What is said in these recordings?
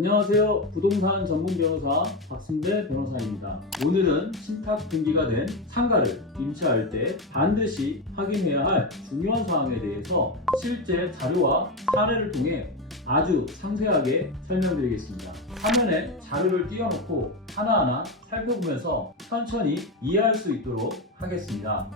안녕하세요. 부동산 전문 변호사 박순대 변호사입니다. 오늘은 신탁 등기가 된 상가를 임차할 때 반드시 확인해야 할 중요한 사항에 대해서 실제 자료와 사례를 통해 아주 상세하게 설명드리겠습니다. 화면에 자료를 띄워놓고 하나하나 살펴보면서 천천히 이해할 수 있도록 하겠습니다.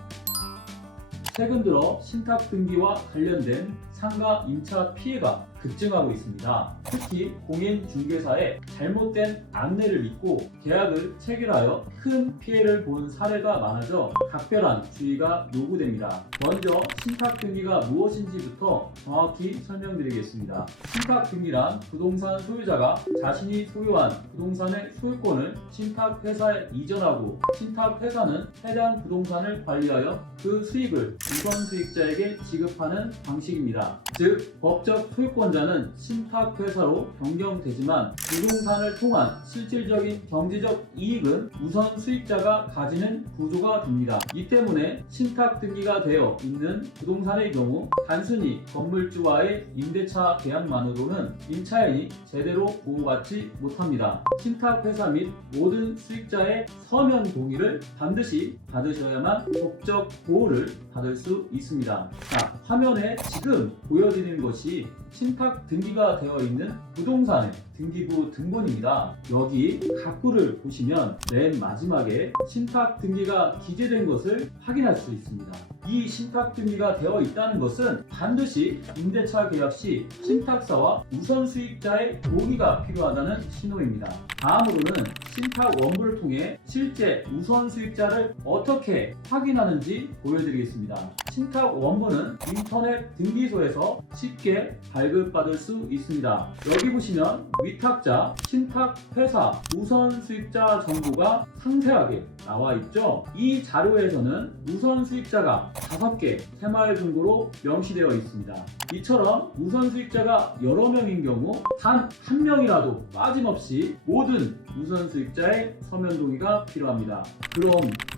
최근 들어 신탁 등기와 관련된 상가 임차 피해가 급증하고 있습니다. 특히 공인중개사의 잘못된 안내를 믿고 계약을 체결하여 큰 피해를 보는 사례가 많아져 각별한 주의가 요구됩니다. 먼저 신탁 등기가 무엇인지부터 정확히 설명드리겠습니다. 신탁 등기란 부동산 소유자가 자신이 소유한 부동산의 소유권을 신탁회사에 이전하고 신탁회사는 해당 부동산을 관리하여 그 수익을 우선수익자에게 지급하는 방식입니다. 즉, 법적 소유권자는 신탁회사로 변경되지만 부동산을 통한 실질적인 경제적 이익은 우선 수익자가 가지는 구조가 됩니다. 이 때문에 신탁 등기가 되어 있는 부동산의 경우 단순히 건물주와의 임대차 계약만으로는 임차인이 제대로 보호받지 못합니다. 신탁회사 및 모든 수익자의 서면 동의를 반드시 받으셔야만 법적 보호를 받을 수 있습니다. 자, 화면에 지금 보여드리는 것이 신탁 등기가 되어 있는 부동산의 등기부 등본입니다. 여기 각부를 보시면 맨 마지막에 신탁 등기가 기재된 것을 확인할 수 있습니다. 이 신탁 등기가 되어 있다는 것은 반드시 임대차 계약 시 신탁사와 우선 수익자의 동의가 필요하다는 신호입니다. 다음으로는 신탁 원부를 통해 실제 우선 수익자를 어떻게 확인하는지 보여드리겠습니다. 신탁 원부는 인터넷 등기소에서 쉽게 발급받을 수 있습니다. 여기 보시면 위탁자, 신탁회사, 우선 수익자 정보가 상세하게 나와 있죠. 이 자료에서는 우선 수익자가 5개 새마을 금고로 명시되어 있습니다. 이처럼 우선 수익자가 여러 명인 경우 단 한 명이라도 빠짐없이 모든 우선 수익자의 서면 동의가 필요합니다. 그럼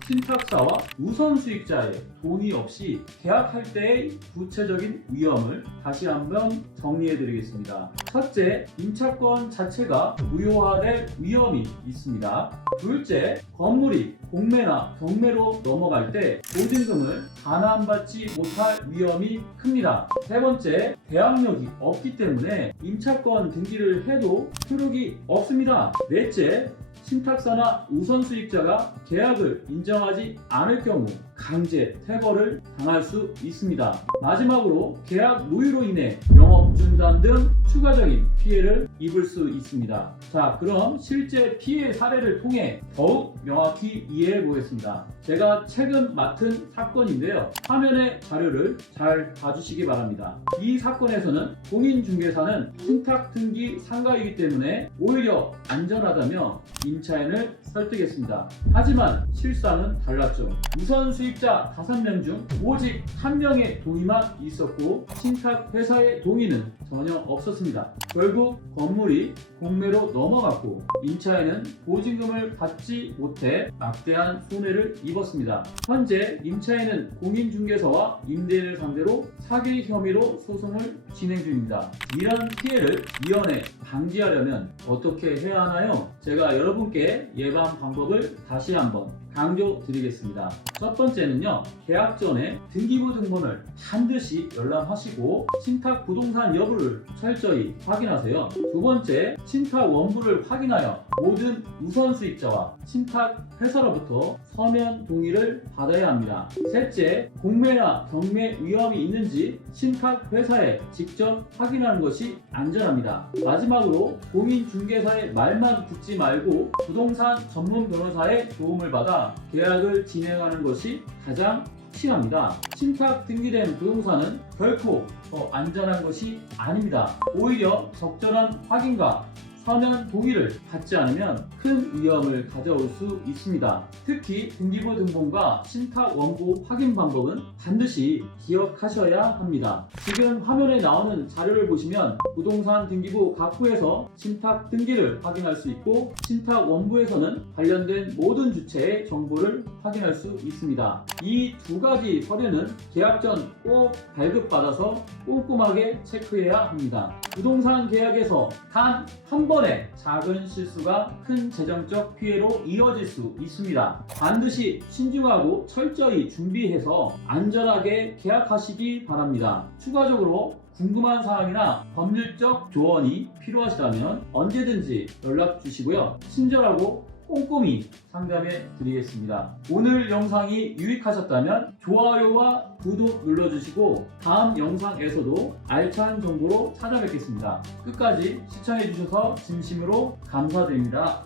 신탁사와 우선 수익자의 동의 없이 계약할 때의 구체적인 위험을 다시 한번 정리해 드리겠습니다. 첫째, 임차권 자체가 무효화될 위험이 있습니다. 둘째, 건물이 공매나 경매로 넘어갈 때 보증금을 반환받지 못할 위험이 큽니다. 세 번째, 대항력이 없기 때문에 임차권 등기를 해도 효력이 없습니다. 넷째, 신탁사나 우선수익자가 계약을 인정하지 않을 경우 강제 퇴거를 당할 수 있습니다. 마지막으로 계약 무효로 인해 영업 중단 등 추가적인 피해를 입을 수 있습니다. 자, 그럼 실제 피해 사례를 통해 더욱 명확히 이해해 보겠습니다. 제가 최근 맡은 사건인데요. 화면의 자료를 잘 봐주시기 바랍니다. 이 사건에서는 공인중개사는 신탁 등기 상가이기 때문에 오히려 안전하다며 임차인을 설득했습니다. 하지만 실상은 달랐죠. 우선 수익자 5명 중 오직 1명의 동의만 있었고 신탁회사의 동의는 전혀 없었습니다. 결국 건물이 공매로 넘어갔고 임차인은 보증금을 받지 못해 막대한 손해를 입었습니다. 현재 임차인은 공인중개사와 임대인을 상대로 사기 혐의로 소송을 진행 중입니다. 이런 피해를 미연에 방지하려면 어떻게 해야 하나요? 제가 여러분께 예방 방법을 다시 한번 강조드리겠습니다. 첫 번째는요, 계약 전에 등기부 등본을 반드시 열람하시고 신탁 부동산 여부를 철저히 확인하세요. 두 번째, 신탁 원부를 확인하여 모든 우선 수익자와 신탁 회사로부터 서면 동의를 받아야 합니다. 셋째, 공매나 경매 위험이 있는지 신탁 회사에 직접 확인하는 것이 안전합니다. 마지막으로 공인중개사의 말만 듣지 말고 부동산 전문 변호사의 도움을 받아 계약을 진행하는 것이 가장 확실합니다. 신탁 등기된 부동산은 결코 더 안전한 것이 아닙니다. 오히려 적절한 확인과 서면 동의를 받지 않으면 큰 위험을 가져올 수 있습니다. 특히 등기부 등본과 신탁 원부 확인 방법은 반드시 기억하셔야 합니다. 지금 화면에 나오는 자료를 보시면 부동산 등기부 각부에서 신탁 등기를 확인할 수 있고 신탁 원부에서는 관련된 모든 주체의 정보를 확인할 수 있습니다. 이 두 가지 서류는 계약 전 꼭 발급받아서 꼼꼼하게 체크해야 합니다. 부동산 계약에서 단 한 번의 작은 실수가 큰 재정적 피해로 이어질 수 있습니다. 반드시 신중하고 철저히 준비해서 안전하게 계약하시기 바랍니다. 추가적으로 궁금한 사항이나 법률적 조언이 필요하시다면 언제든지 연락 주시고요. 친절하고 꼼꼼히 상담해 드리겠습니다. 오늘 영상이 유익하셨다면 좋아요와 구독 눌러주시고 다음 영상에서도 알찬 정보로 찾아뵙겠습니다. 끝까지 시청해 주셔서 진심으로 감사드립니다.